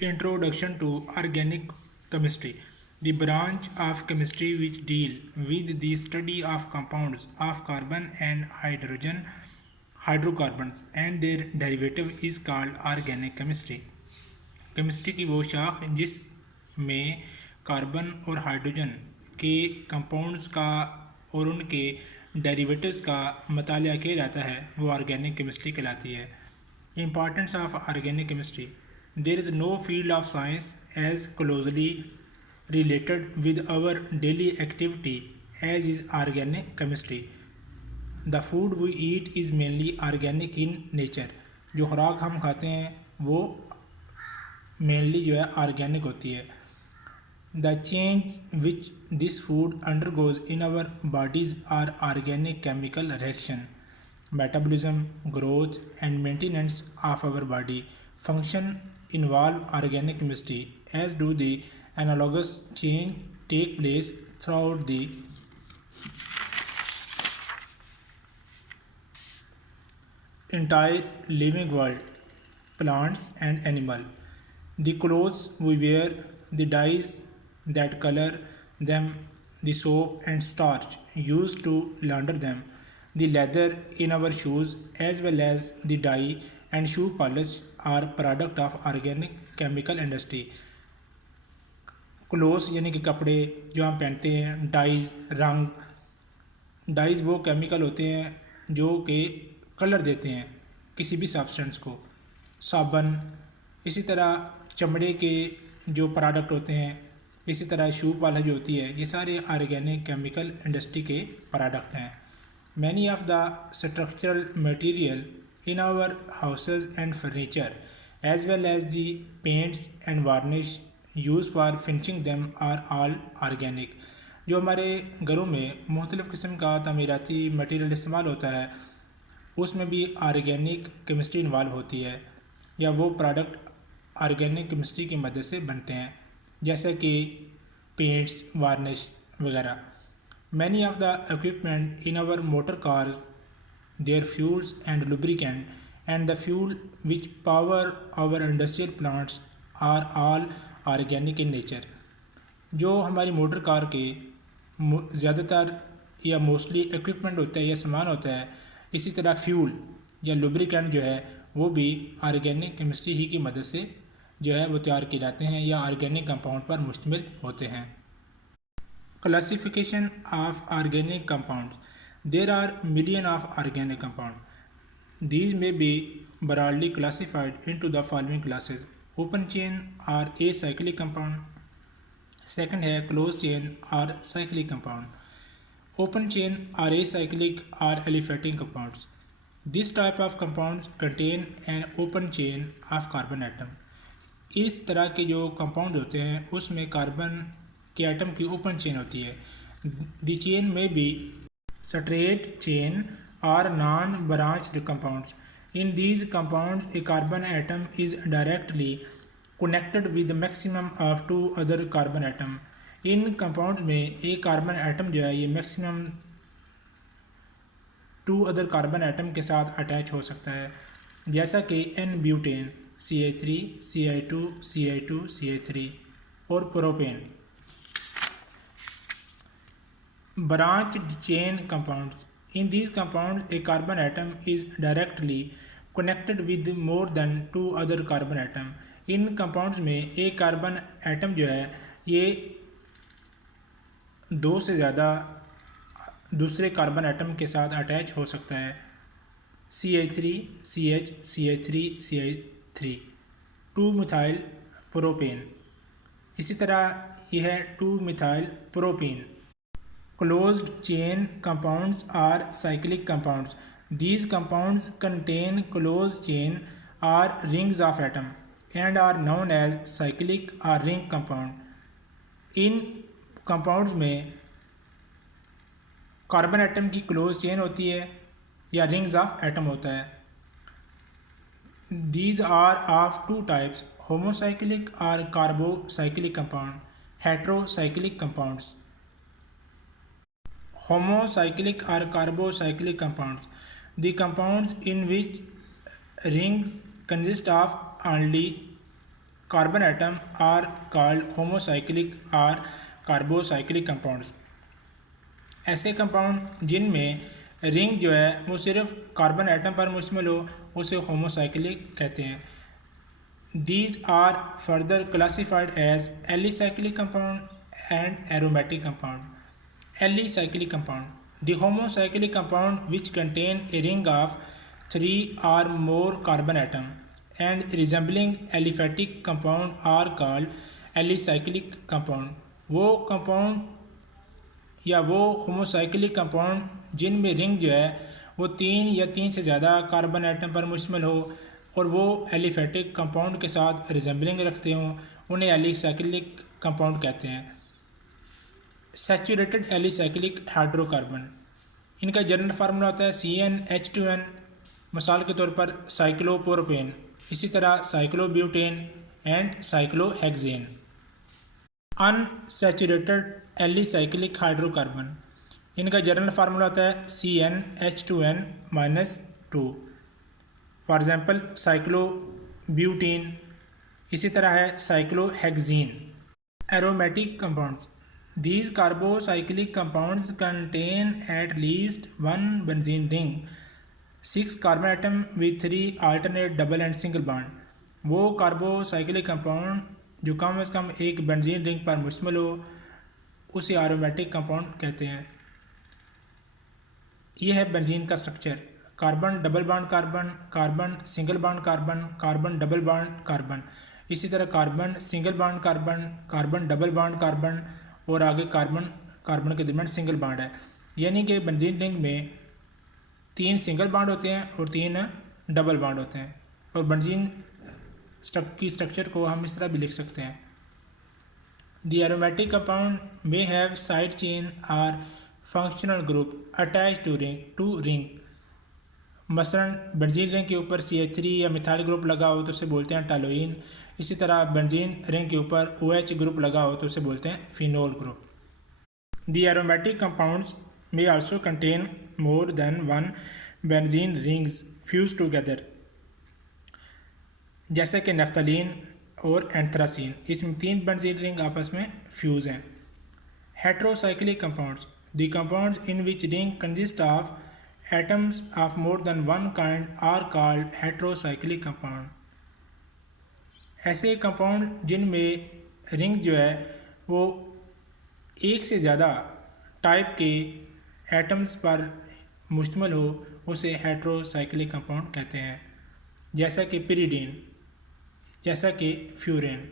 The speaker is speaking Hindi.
Introduction to Organic Chemistry, the branch of chemistry which deal with the study of compounds of carbon and hydrocarbons and their derivative is called organic chemistry. Chemistry की वो शाख जिसमें कार्बन और हाइड्रोजन के कंपाउंड्स का और उनके डेरिवेटिव्स का मतालिया किया जाता है वो ऑर्गेनिक केमिस्ट्री कहलाती है। Importance of organic chemistry. There is no field of science as closely related with our daily activity as is organic chemistry. The food we eat is mainly organic in nature. जो खुराक हम खाते हैं वो मेनली जो है ऑर्गेनिक होती है। The change which this food undergoes in our bodies are organic chemical reaction. Metabolism, growth and maintenance of our body function involve organic chemistry, as do the analogous change take place throughout the entire living world, plants and animal. The clothes we wear, the dyes that color them, the soap and starch used to launder them, the leather in our shoes as well as the dye and shoe polish are product of organic chemical industry. Clothes यानी कि कपड़े जो हम पहनते हैं, डाइज रंग, डाइज वो केमिकल होते हैं जो कि कलर देते हैं किसी भी सब्सटेंस को, साबुन, इसी तरह चमड़े के जो प्रोडक्ट होते हैं, इसी तरह शू पॉलिश जो होती है, ये सारे ऑर्गेनिक केमिकल इंडस्ट्री के प्रोडक्ट हैं। Many of the structural material in our houses and furniture as well as the paints and varnish used for finishing them are all organic. जो हमारे घरों में मुख्तलिफ़ किस्म का तमीराती मटेरियल इस्तेमाल होता है उसमें भी ऑर्गेनिक केमिस्ट्री इन्वॉल्व होती है या वो प्रोडक्ट ऑर्गेनिक केमिस्ट्री की मदद से बनते हैं, जैसे कि पेंट्स, वार्निश वगैरह। Many of the equipment in our motor cars, their fuels and lubricant, and the fuel which power our industrial plants are all organic in nature. जो हमारी मोटर कार के ज़्यादातर या मोस्टली इक्विपमेंट होता है या सामान होता है, इसी तरह फ्यूल या लुब्रिकेंट जो है वो भी ऑर्गेनिक केमिस्ट्री ही की मदद से जो है वो तैयार किए जाते हैं या ऑर्गेनिक कंपाउंड पर मुश्तमिल होते हैं। Classification of organic compounds. There are millions of organic compounds. These may be broadly classified into the following classes. Open chain or acyclic compound. Second है closed chain or cyclic compound. Open chain or acyclic or aliphatic compounds. This type of compounds contain an open chain of carbon atom. इस तरह के जो कंपाउंड होते हैं उसमें कार्बन के एटम की ओपन चेन होती है। द चेन में बी स्ट्रेट चेन और non branched compounds. In these compounds A carbon atom is directly connected with maximum of 2 other carbon atom. In compounds में एक कार्बन एटम जो है ये मैक्सिमम 2 अदर कार्बन एटम के साथ अटैच हो सकता है, जैसा कि N butane, CH3, CI2, CI2, CH3 और propane. Branched chain compounds. In these compounds, a carbon atom is directly connected with more than 2 other carbon atom. In compounds में एक कार्बन एटम जो है ये 2 से ज़्यादा दूसरे कार्बन एटम के साथ अटैच हो सकता है। CH3, CH, CH3, CH3, 2 methyl propane. इसी तरह यह है 2 methyl propane. Closed chain compounds are cyclic compounds. These compounds contain closed chain or rings of atom and are known as cyclic or ring compound. In compounds में कार्बन एटम की क्लोज चेन होती है या रिंग्स ऑफ एटम होता है। These are of 2 types, homocyclic or carbocyclic compound, heterocyclic compounds. Homocyclic or carbocyclic compounds. The compounds in which rings consist of only carbon atom are called homocyclic और कार्बोसाइक्लिक कंपाउंड्स। ऐसे कंपाउंड जिनमें रिंग जो है वो सिर्फ कार्बन एटम पर मुश्तमिल हो उसे होमोसाइक्लिक कहते हैं। These are further classified as alicyclic compound and aromatic compound. Alicyclic compound, the homocyclic compound which contain a ring of 3 or more carbon atom and resembling aliphatic compound are called alicyclic compound. वो कंपाउंड या वो होमोसाइक्लिक कंपाउंड जिनमें रिंग जो है वो 3 या 3 से ज़्यादा कार्बन एटम पर मुश्तमिल हो और वो एलिफेटिक कंपाउंड के साथ रिजेंबलिंग रखते हों उन्हें एलिसाइक्लिक कंपाउंड कहते हैं। सैचुरेटेड एलिसाइक्लिक हाइड्रोकार्बन, इनका जनरल फार्मूला होता है CnH2n, मिसाल के तौर पर साइक्लोप्रोपेन, इसी तरह cyclobutane and cyclohexane. Unsaturated alicyclic hydrocarbon, इनका जनरल फार्मूला होता है CnH2n-2, फॉर एग्जाम्पल साइक्लोब्यूटीन, इसी तरह है cyclohexene. Aromatic compounds, these carbocyclic compounds contain at least one benzene ring, 6 carbon atom with 3 alternate double and single bond। वो कार्बोसाइक्लिक कंपाउंड जो कम से कम एक बेंजीन रिंग पर मुश्तमिल हो उसे एरोमेटिक कंपाउंड कहते हैं। यह है बेंजीन का structure, carbon double bond carbon, carbon single bond carbon, carbon double bond carbon, इसी तरह carbon single bond carbon, carbon double bond carbon और आगे कार्बन कार्बन के दरमियान सिंगल बॉन्ड है। यानी कि बेंजीन रिंग में 3 सिंगल बॉन्ड होते हैं और 3 डबल बॉन्ड होते हैं। और बेंजीन की स्ट्रक्चर को हम इस तरह भी लिख सकते हैं। The aromatic compound may have side chain और functional group attach to ring. मसलन बेंजीन रिंग के ऊपर CH3 या मिथाइल ग्रुप लगा हो तो उसे बोलते हैं टॉलुइन। इसी तरह बेंजीन रिंग के ऊपर OH ग्रुप लगा हो तो उसे बोलते हैं phenol group. The aromatic compounds may also contain more than one benzene rings fuse together, जैसे कि नेफ्थलीन और एंथ्रासीन, इसमें 3 बेंजीन रिंग आपस में फ्यूज हैं। Heterocyclic compounds, the compounds in which ring consist of atoms of more than one kind are called heterocyclic compound। ऐसे कंपाउंड जिनमें रिंग जो है वो एक से ज़्यादा टाइप के एटम्स पर मुश्तमिल हो उसे हेटेरोसाइक्लिक कंपाउंड कहते हैं, जैसा कि पिरिडीन, जैसा कि फ्यूरेन।